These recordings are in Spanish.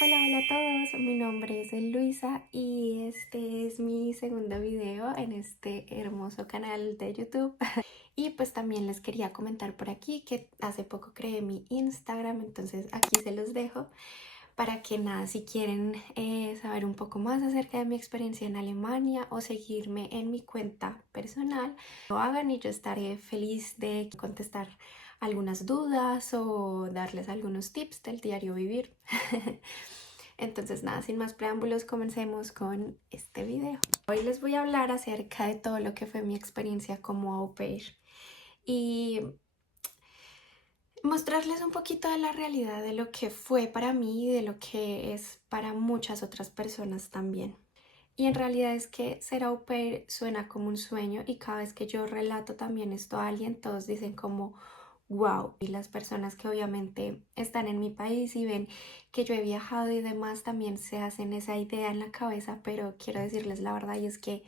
Hola, hola a todos, mi nombre es Luisa y este es mi segundo video en este hermoso canal de YouTube. Y pues también les quería comentar por aquí que hace poco creé mi Instagram, entonces aquí se los dejo para que nada, si quieren saber un poco más acerca de mi experiencia en Alemania o seguirme en mi cuenta personal, lo hagan y yo estaré feliz de contestar algunas dudas o darles algunos tips del diario vivir. Entonces nada, sin más preámbulos, comencemos con este video. Hoy les voy a hablar acerca de todo lo que fue mi experiencia como au pair y mostrarles un poquito de la realidad de lo que fue para mí y de lo que es para muchas otras personas también. Y en realidad es que ser au pair suena como un sueño y cada vez que yo relato también esto a alguien, todos dicen como wow. Y las personas que obviamente están en mi país y ven que yo he viajado y demás también se hacen esa idea en la cabeza, pero quiero decirles la verdad y es que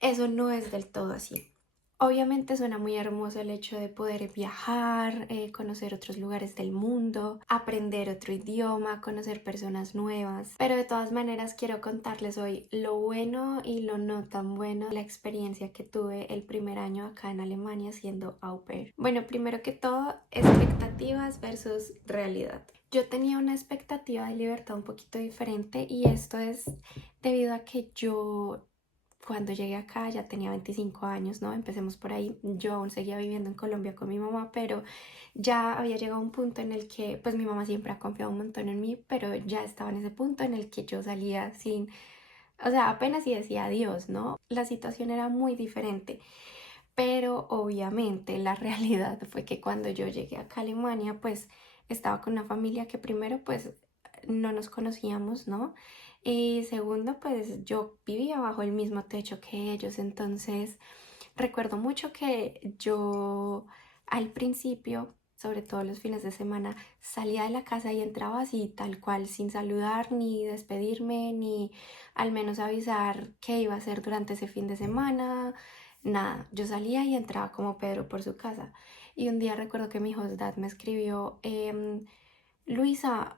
eso no es del todo así. Obviamente suena muy hermoso el hecho de poder viajar, conocer otros lugares del mundo, aprender otro idioma, conocer personas nuevas, pero de todas maneras quiero contarles hoy lo bueno y lo no tan bueno de la experiencia que tuve el primer año acá en Alemania siendo au pair. Bueno, primero que todo, expectativas versus realidad. Yo tenía una expectativa de libertad un poquito diferente y esto es debido a que yo cuando llegué acá ya tenía 25 años, ¿no? Empecemos por ahí. Yo aún seguía viviendo en Colombia con mi mamá, pero ya había llegado a un punto en el que, pues mi mamá siempre ha confiado un montón en mí, pero ya estaba en ese punto en el que yo salía sin, o sea, apenas y decía adiós, ¿no? La situación era muy diferente, pero obviamente la realidad fue que cuando yo llegué acá a Alemania, pues estaba con una familia que primero, pues no nos conocíamos, ¿no? Y segundo, pues yo vivía bajo el mismo techo que ellos, entonces recuerdo mucho que yo al principio, sobre todo los fines de semana, salía de la casa y entraba así tal cual, sin saludar ni despedirme, ni al menos avisar qué iba a hacer durante ese fin de semana, nada. Yo salía y entraba como Pedro por su casa. Y un día recuerdo que mi hostdad me escribió, Luisa,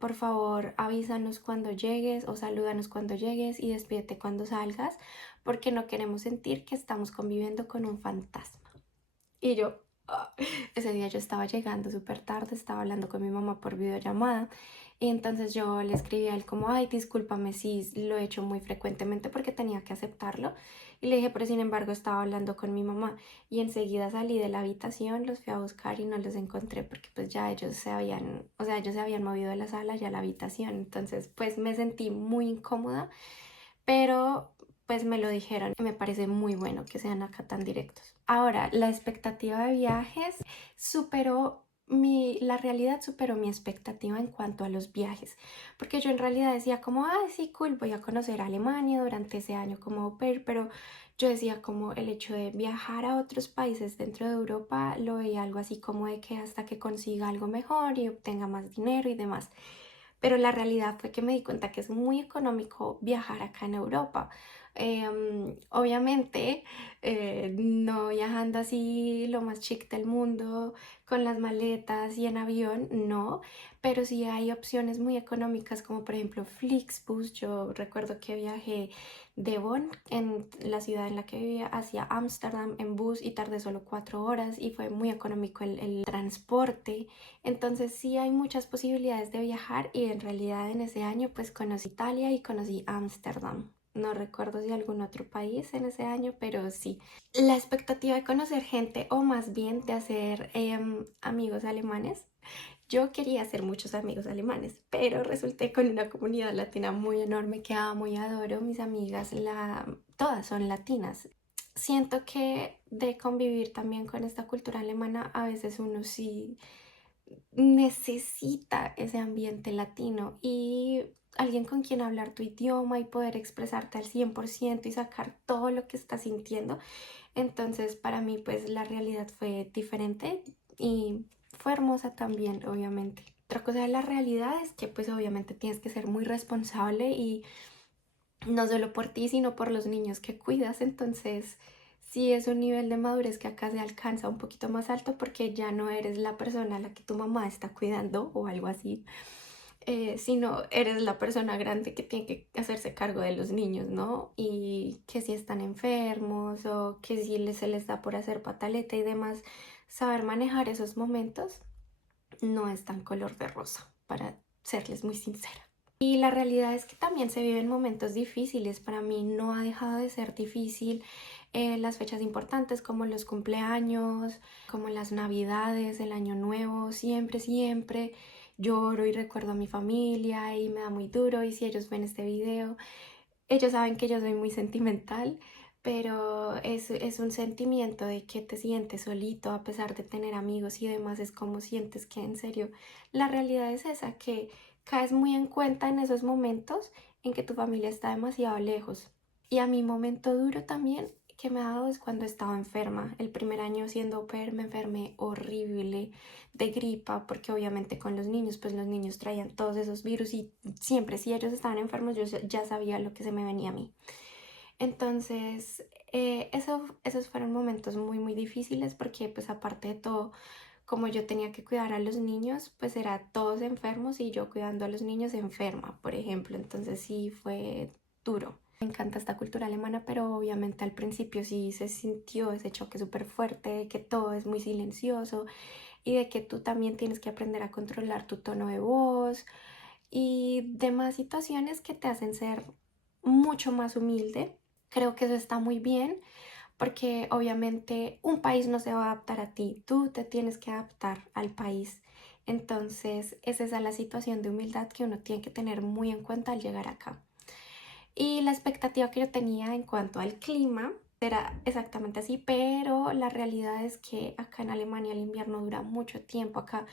por favor, avísanos cuando llegues o salúdanos cuando llegues y despídete cuando salgas, porque no queremos sentir que estamos conviviendo con un fantasma. Y yo, ah, ese día yo estaba llegando súper tarde, estaba hablando con mi mamá por videollamada y entonces yo le escribí a él como, ay, discúlpame si lo he hecho muy frecuentemente porque tenía que aceptarlo. Y le dije, pero sin embargo estaba hablando con mi mamá y enseguida salí de la habitación, los fui a buscar y no los encontré porque pues ya ellos se habían, o sea, ellos se habían movido de la sala ya a la habitación. Entonces pues me sentí muy incómoda, pero pues me lo dijeron y me parece muy bueno que sean acá tan directos. Ahora, la expectativa de viajes superó la realidad superó mi expectativa en cuanto a los viajes, porque yo en realidad decía como, ah, sí, cool, voy a conocer Alemania durante ese año como au pair, pero yo decía como el hecho de viajar a otros países dentro de Europa lo veía algo así como de que hasta que consiga algo mejor y obtenga más dinero y demás. Pero la realidad fue que me di cuenta que es muy económico viajar acá en Europa. Obviamente, no viajando así lo más chic del mundo, con las maletas y en avión, no, pero sí hay opciones muy económicas como por ejemplo Flixbus. Yo recuerdo que viajé de Bonn, en la ciudad en la que vivía, hacia Ámsterdam en bus y tardé solo 4 horas y fue muy económico el transporte. Entonces sí hay muchas posibilidades de viajar y en realidad en ese año pues conocí Italia y conocí Ámsterdam. No recuerdo si algún otro país en ese año, pero sí. La expectativa de conocer gente o más bien de hacer amigos alemanes. Yo quería hacer muchos amigos alemanes, pero resulté con una comunidad latina muy enorme que amo y adoro. Mis amigas, todas son latinas. Siento que de convivir también con esta cultura alemana, a veces uno sí necesita ese ambiente latino y alguien con quien hablar tu idioma y poder expresarte al 100% y sacar todo lo que estás sintiendo. Entonces para mí pues la realidad fue diferente y fue hermosa también, obviamente. Otra cosa de la realidad es que pues obviamente tienes que ser muy responsable y no solo por ti, sino por los niños que cuidas. Entonces, sí es un nivel de madurez que acá se alcanza un poquito más alto porque ya no eres la persona a la que tu mamá está cuidando o algo así. sino eres la persona grande que tiene que hacerse cargo de los niños, ¿no? Y que si están enfermos o que si se les da por hacer pataleta y demás, saber manejar esos momentos no es tan color de rosa, para serles muy sincera. Y la realidad es que también se viven momentos difíciles. Para mí no ha dejado de ser difícil las fechas importantes como los cumpleaños, como las navidades, el año nuevo. Siempre, siempre lloro y recuerdo a mi familia y me da muy duro. Y si ellos ven este video, ellos saben que yo soy muy sentimental, pero es un sentimiento de que te sientes solito a pesar de tener amigos y demás. Es como sientes que en serio la realidad es esa, que caes muy en cuenta en esos momentos en que tu familia está demasiado lejos. Y a mi momento duro también que me ha dado es cuando estaba enferma. El primer año siendo au pair me enfermé horrible de gripa, porque obviamente con los niños, pues los niños traían todos esos virus y siempre si ellos estaban enfermos yo ya sabía lo que se me venía a mí. Entonces, esos fueron momentos muy, muy difíciles porque pues aparte de todo, como yo tenía que cuidar a los niños, pues era todos enfermos y yo cuidando a los niños enferma, por ejemplo. Entonces sí fue duro. Me encanta esta cultura alemana, pero obviamente al principio sí se sintió ese choque súper fuerte de que todo es muy silencioso y de que tú también tienes que aprender a controlar tu tono de voz y demás situaciones que te hacen ser mucho más humilde. Creo que eso está muy bien porque obviamente un país no se va a adaptar a ti, tú te tienes que adaptar al país. Entonces, esa es la situación de humildad que uno tiene que tener muy en cuenta al llegar acá. Y la expectativa que yo tenía en cuanto al clima era exactamente así, pero la realidad es que acá en Alemania el invierno dura mucho tiempo. Acá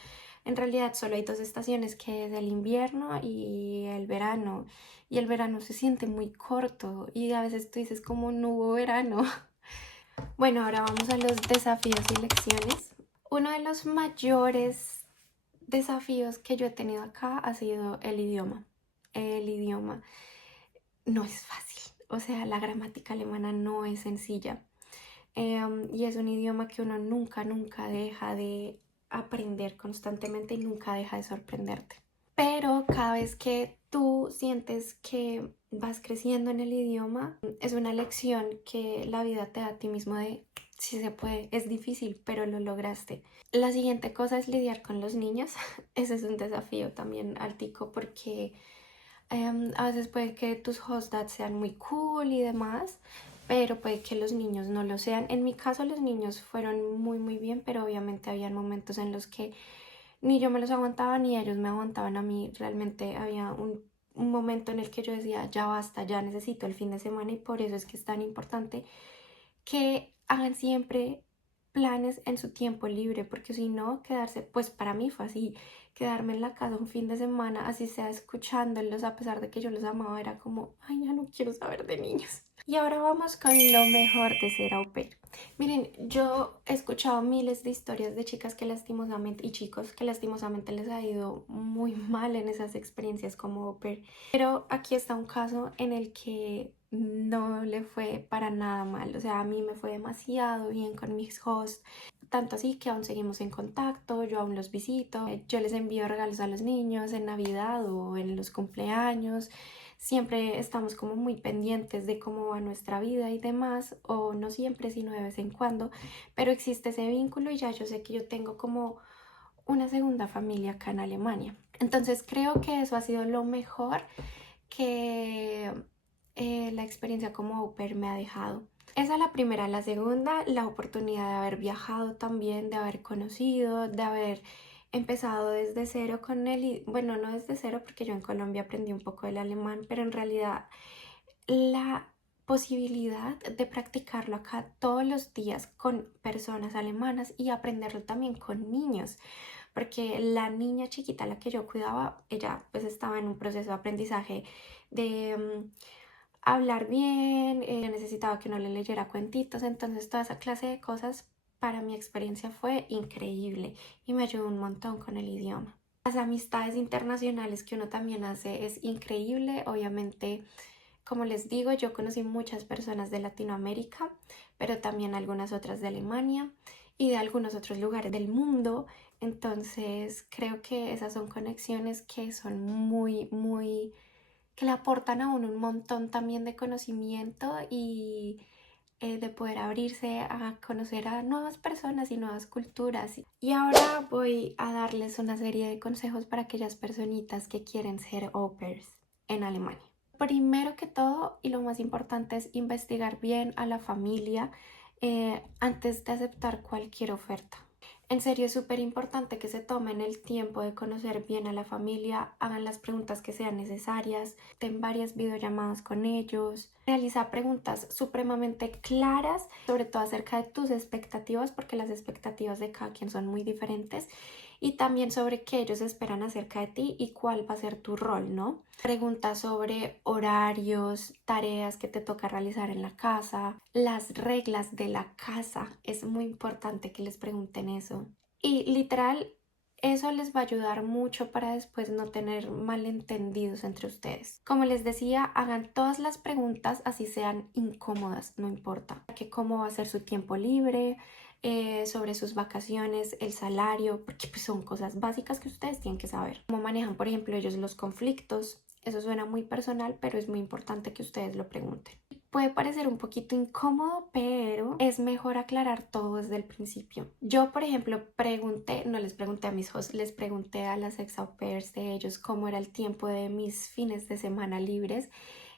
en realidad solo hay dos estaciones, que es el invierno y el verano. Y el verano se siente muy corto y a veces tú dices como no hubo verano. Bueno, ahora vamos a los desafíos y lecciones. Uno de los mayores desafíos que yo he tenido acá ha sido el idioma. El idioma no es fácil, o sea, la gramática alemana no es sencilla. Y es un idioma que uno nunca, nunca deja de aprender constantemente y nunca deja de sorprenderte. Pero cada vez que tú sientes que vas creciendo en el idioma, es una lección que la vida te da a ti mismo de si se puede, es difícil, pero lo lograste. La siguiente cosa es lidiar con los niños. Ese es un desafío también altico porque a veces puede que tus host dads sean muy cool y demás, pero puede que los niños no lo sean. En mi caso los niños fueron muy muy bien, pero obviamente habían momentos en los que ni yo me los aguantaba ni ellos me aguantaban a mí. Realmente había un momento en el que yo decía, ya basta, ya necesito el fin de semana, y por eso es que es tan importante que hagan siempre planes en su tiempo libre, porque si no, quedarse, pues para mí fue así, quedarme en la casa un fin de semana, así sea escuchándolos, a pesar de que yo los amaba, era como, ay, ya no quiero saber de niños. Y ahora vamos con lo mejor de ser au pair. Miren, yo he escuchado miles de historias de chicas que lastimosamente, y chicos que lastimosamente les ha ido muy mal en esas experiencias como au pair. Pero aquí está un caso en el que no le fue para nada mal. O sea, a mí me fue demasiado bien con mis hosts. Tanto así que aún seguimos en contacto, yo aún los visito, yo les envío regalos a los niños en Navidad o en los cumpleaños. Siempre estamos como muy pendientes de cómo va nuestra vida y demás, o no siempre, sino de vez en cuando, pero existe ese vínculo y ya yo sé que yo tengo como una segunda familia acá en Alemania. Entonces creo que eso ha sido lo mejor que la experiencia como au pair me ha dejado. Esa es la primera. La segunda, la oportunidad de haber viajado también, de haber conocido, de haber empezado desde cero con él. Bueno, no desde cero porque yo en Colombia aprendí un poco del alemán, pero en realidad la posibilidad de practicarlo acá todos los días con personas alemanas y aprenderlo también con niños, porque la niña chiquita a la que yo cuidaba, ella pues estaba en un proceso de aprendizaje de hablar bien, necesitaba que uno le leyera cuentitos, entonces toda esa clase de cosas para mi experiencia fue increíble y me ayudó un montón con el idioma. Las amistades internacionales que uno también hace es increíble. Obviamente, como les digo, yo conocí muchas personas de Latinoamérica, pero también algunas otras de Alemania y de algunos otros lugares del mundo. Entonces creo que esas son conexiones que son muy, que le aportan a uno un montón también de conocimiento y de poder abrirse a conocer a nuevas personas y nuevas culturas. Y ahora voy a darles una serie de consejos para aquellas personitas que quieren ser au pairs en Alemania. Primero que todo, y lo más importante, es investigar bien a la familia antes de aceptar cualquier oferta. En serio, es súper importante que se tomen el tiempo de conocer bien a la familia, hagan las preguntas que sean necesarias, ten varias videollamadas con ellos, realiza preguntas supremamente claras, sobre todo acerca de tus expectativas, porque las expectativas de cada quien son muy diferentes, y también sobre qué ellos esperan acerca de ti y cuál va a ser tu rol, ¿no? Preguntas sobre horarios, tareas que te toca realizar en la casa, las reglas de la casa. Es muy importante que les pregunten eso. Y literal, eso les va a ayudar mucho para después no tener malentendidos entre ustedes. Como les decía, hagan todas las preguntas así sean incómodas, no importa. Que cómo va a ser su tiempo libre, sobre sus vacaciones, el salario, porque pues son cosas básicas que ustedes tienen que saber. Cómo manejan, por ejemplo, ellos los conflictos. Eso suena muy personal, pero es muy importante que ustedes lo pregunten. Puede parecer un poquito incómodo, pero es mejor aclarar todo desde el principio. Yo, por ejemplo, pregunté, no les pregunté a mis hosts, les pregunté a las ex au pairs de ellos cómo era el tiempo de mis fines de semana libres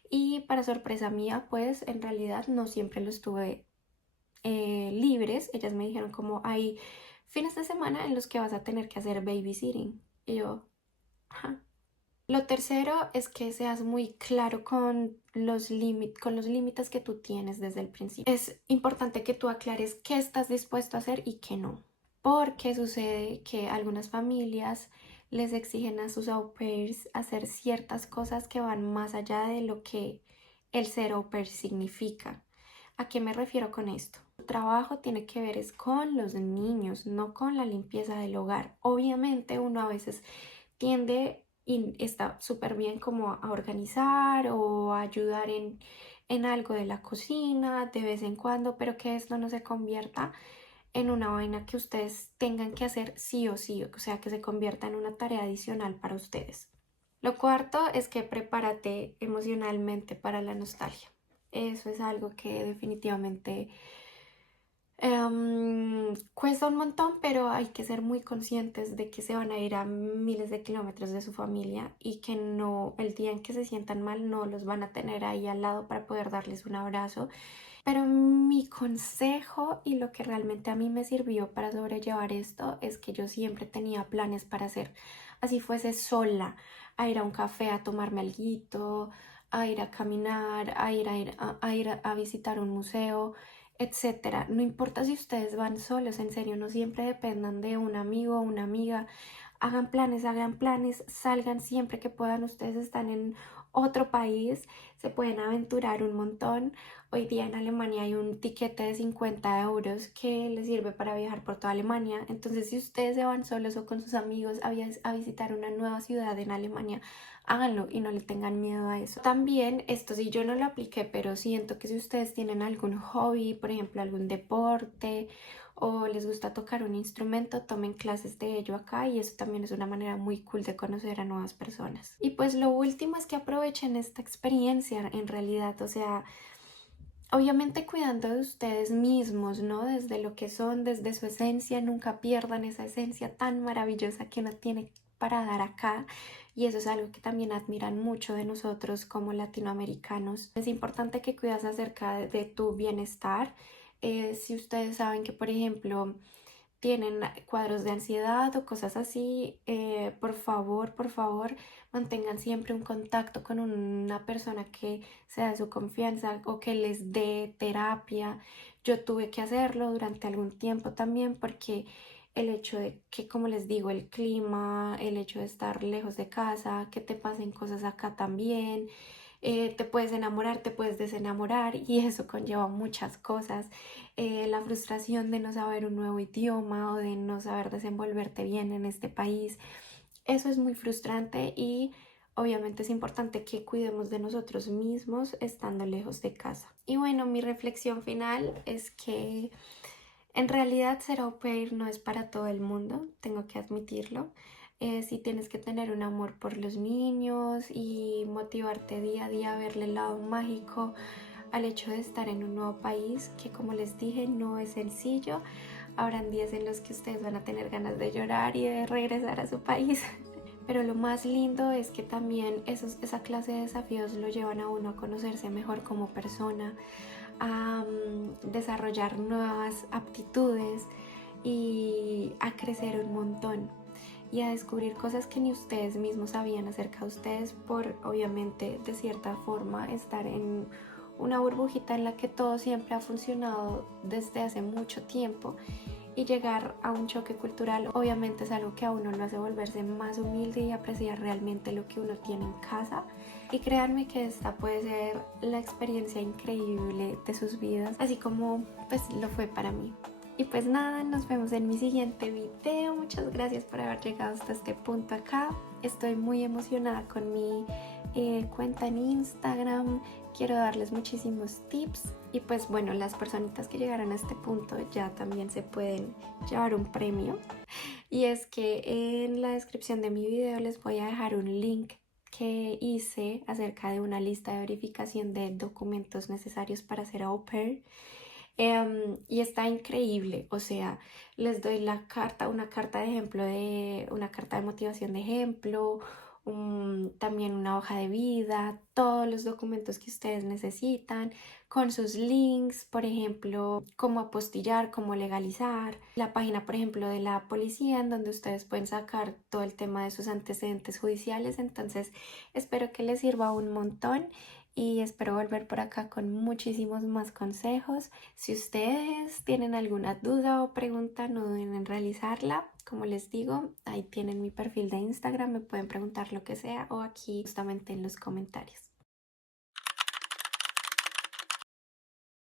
y para sorpresa mía, pues en realidad no siempre los tuve libres. Ellas me dijeron como hay fines de semana en los que vas a tener que hacer babysitting. Y yo, ajá. Lo tercero es que seas muy claro con los límites que tú tienes desde el principio. Es importante que tú aclares qué estás dispuesto a hacer y qué no. Porque sucede que algunas familias les exigen a sus au pairs hacer ciertas cosas que van más allá de lo que el ser au pair significa. ¿A qué me refiero con esto? Tu trabajo tiene que ver es con los niños, no con la limpieza del hogar. Obviamente uno a veces tiende y está súper bien como a organizar o a ayudar en algo de la cocina de vez en cuando, pero que esto no se convierta en una vaina que ustedes tengan que hacer sí o sí, o sea, que se convierta en una tarea adicional para ustedes. Lo cuarto es que prepárate emocionalmente para la nostalgia. Eso es algo que definitivamente cuesta un montón, pero hay que ser muy conscientes de que se van a ir a miles de kilómetros de su familia y que no, el día en que se sientan mal, no los van a tener ahí al lado para poder darles un abrazo. Pero mi consejo y lo que realmente a mí me sirvió para sobrellevar esto es que yo siempre tenía planes para hacer, así fuese sola, a ir a un café a tomarme alguito, a ir a caminar, a visitar un museo, etcétera. No importa si ustedes van solos, en serio, no siempre dependan de un amigo o una amiga. Hagan planes, salgan siempre que puedan. Ustedes están en otro país, se pueden aventurar un montón. Hoy día en Alemania hay un tiquete de 50 euros que les sirve para viajar por toda Alemania. Entonces, si ustedes se van solos o con sus amigos a visitar una nueva ciudad en Alemania, háganlo y no le tengan miedo a eso. También, esto sí yo no lo apliqué, pero siento que si ustedes tienen algún hobby, por ejemplo, algún deporte o les gusta tocar un instrumento, tomen clases de ello acá y eso también es una manera muy cool de conocer a nuevas personas. Y pues lo último es que aprovechen esta experiencia en realidad, o sea, obviamente cuidando de ustedes mismos, ¿no? Desde lo que son, desde su esencia, nunca pierdan esa esencia tan maravillosa que uno tiene para dar acá. Y eso es algo que también admiran mucho de nosotros como latinoamericanos. Es importante que cuidas acerca de tu bienestar. Si ustedes saben que, por ejemplo, tienen cuadros de ansiedad o cosas así, por favor, mantengan siempre un contacto con una persona que sea de su confianza o que les dé terapia. Yo tuve que hacerlo durante algún tiempo también porque el hecho de que, como les digo, el clima, el hecho de estar lejos de casa, que te pasen cosas acá también. Te puedes enamorar, te puedes desenamorar y eso conlleva muchas cosas. La frustración de no saber un nuevo idioma o de no saber desenvolverte bien en este país. Eso es muy frustrante y obviamente es importante que cuidemos de nosotros mismos estando lejos de casa. Y bueno, mi reflexión final es que En realidad ser au pair no es para todo el mundo, tengo que admitirlo. Si tienes que tener un amor por los niños y motivarte día a día a verle el lado mágico al hecho de estar en un nuevo país, que como les dije no es sencillo. Habrán días en los que ustedes van a tener ganas de llorar y de regresar a su país. Pero lo más lindo es que también esa clase de desafíos lo llevan a uno a conocerse mejor como persona, a desarrollar nuevas aptitudes y a crecer un montón y a descubrir cosas que ni ustedes mismos sabían acerca de ustedes por, obviamente, de cierta forma, estar en una burbujita en la que todo siempre ha funcionado desde hace mucho tiempo, y llegar a un choque cultural obviamente es algo que a uno lo hace volverse más humilde y apreciar realmente lo que uno tiene en casa. Y créanme que esta puede ser la experiencia increíble de sus vidas, así como pues lo fue para mí. Y pues nada, nos vemos en mi siguiente video. Muchas gracias por haber llegado hasta este punto acá. Estoy muy emocionada con mi cuenta en Instagram. Quiero darles muchísimos tips y pues bueno, las personitas que llegaron a este punto ya también se pueden llevar un premio. Y es que en la descripción de mi video les voy a dejar un link que hice acerca de una lista de verificación de documentos necesarios para ser au pair. Y está increíble, o sea, les doy la carta, una carta de ejemplo, una carta de motivación de ejemplo, también una hoja de vida, todos los documentos que ustedes necesitan, con sus links, por ejemplo, cómo apostillar, cómo legalizar, la página, por ejemplo, de la policía, en donde ustedes pueden sacar todo el tema de sus antecedentes judiciales. Entonces, espero que les sirva un montón y espero volver por acá con muchísimos más consejos. Si ustedes tienen alguna duda o pregunta, no duden en realizarla. Como les digo, ahí tienen mi perfil de Instagram, me pueden preguntar lo que sea o aquí justamente en los comentarios.